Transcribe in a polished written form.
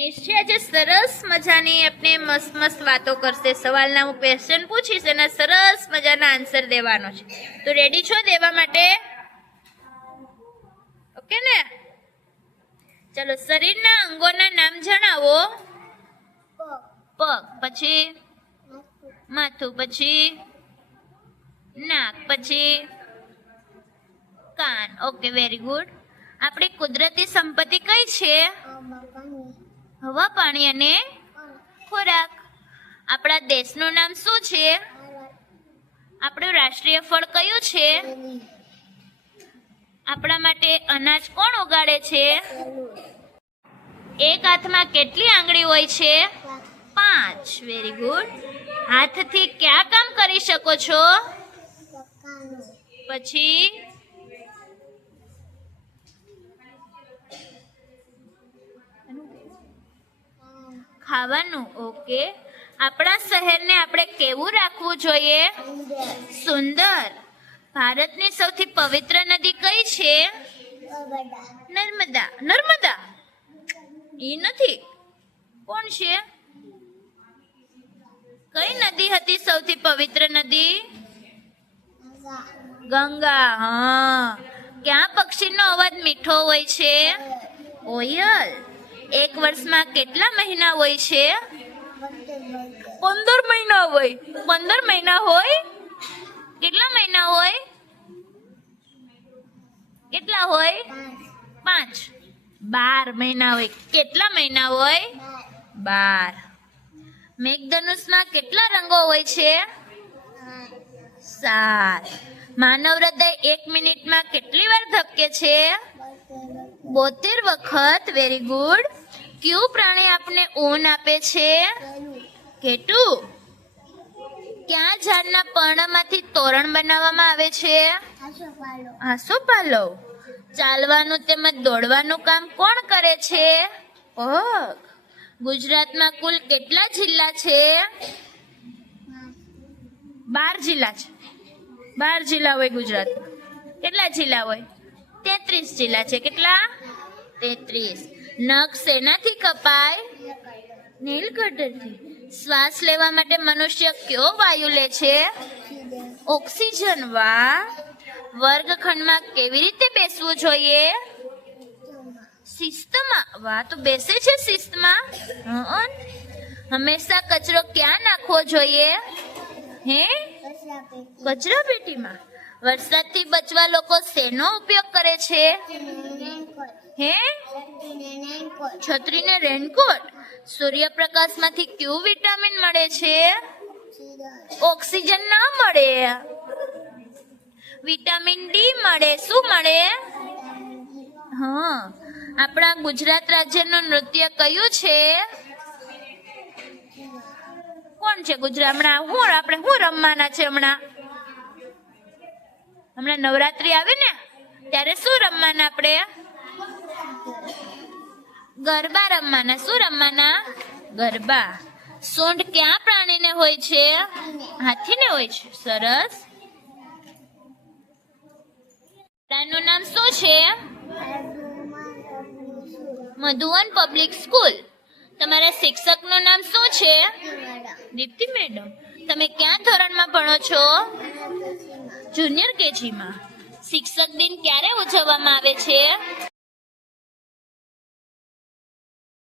નિશ્ચય આજે સરસ મજાની આપણે મસ્ત મસ્ત વાતો કરશે. સવાલના હું ક્વેશ્ચન પૂછીશ એના સરસ મજાના આન્સર દેવાનો છે. તો રેડી છો દેવા માટે? ઓકે ને? ચલો, શરીરના અંગોના નામ જણાવો. પગ, પછી માથું, પછી નાક, પછી કાન. Okay, very good. આપણી કુદરતી સંપત્તિ કઈ છે? હવા, પાણી અને ખોરાક. આપણા દેશનું નામ શું છે? આપણું રાષ્ટ્રીય ફળ કયું છે? આપણા માટે અનાજ કોણ ઉગાડે છે? એક હાથમાં કેટલી આંગળી હોય છે? 5. Very good. હાથથી કયા કામ કરી શકો છો? પછી ખાવાનું. ઓકે. આપણા શહેરને આપણે કેવું રાખવું જોઈએ? સુંદર. ભારતની સૌથી પવિત્ર નદી કઈ છે? નર્મદા. નર્મદા ઈ નથી. કોણ છે? કઈ નદી હતી સૌથી પવિત્ર નદી? ગંગા. હા. ક્યાં પક્ષીનો અવાજ મીઠો હોય છે? કોયલ. એક વર્ષમાં કેટલા મહિના હોય છે? 15 મહિના હોય. 15 મહિના હોય? કેટલા મહિના હોય? કેટલા હોય? 5. 12 મહિના હોય. કેટલા મહિના હોય? 12. મેઘધનુષમાં કેટલા રંગો હોય છે? 7. માનવ હૃદય 1 મિનિટમાં કેટલી વાર ધબકે છે? 72 વખત. Very good. કયું પ્રાણી આપણને ઊન આપે છે? ઘેટું. ક્યાં ઝાડના પર્ણમાંથી તોરણ બનાવવામાં આવે છે? આસોપાલવ. ચાલવાનું તેમજ દોડવાનું કામ કોણ કરે છે? પગ. ગુજરાતમાં કુલ કેટલા જિલ્લા છે? 12 જિલ્લા છે. 12 જિલ્લા હોય ગુજરાતમાં. કેટલા જિલ્લા હોય? 33 જિલ્લા છે. કેટલા? 33. નખ શેનાથી કપાય? નેલ કટરથી. શ્વાસ લેવા માટે મનુષ્ય કયો વાયુ લે છે? ઓક્સિજન. વાહ. વર્ગખંડમાં કેવી રીતે બેસવું જોઈએ? શિસ્તમાં. વાહ, તો બેસે છે શિસ્તમાં. હંમેશા કચરો ક્યાં નાખવો જોઈએ? હે? કચરા પેટીમાં. વરસાદથી બચવા લોકો શેનો ઉપયોગ કરે છે? હે? છત્રી ને રેનકોટ. સૂર્યપ્રકાશમાંથી કયું વિટામિન મળે છે? ઓક્સિજન ના મળે. વિટામિન ડી મળે. શું મળે? હા. આપણા ગુજરાત રાજ્યનું નૃત્ય કયું છે? કોણ છે ગુજરાત? હમણાં આપણે શું રમવાના છે? હમણાં નવરાત્રી આવે ને ત્યારે શું રમવાના? આપણે ગરબા રમવાના. શું રમવાના? ગરબા. સૂંઢ ક્યાં પ્રાણીને હોય છે? હાથીને હોય છે. સરસ. શાળાનું નામ શું છે? Madhuvan public school. તમારા શિક્ષકનું નામ શું છે? દીપ્તિ મેડમ. તમે ક્યાં ધોરણમાં ભણો છો? જુનિયર કેજીમાં. શિક્ષક દિન ક્યારે ઉજવવામાં આવે છે?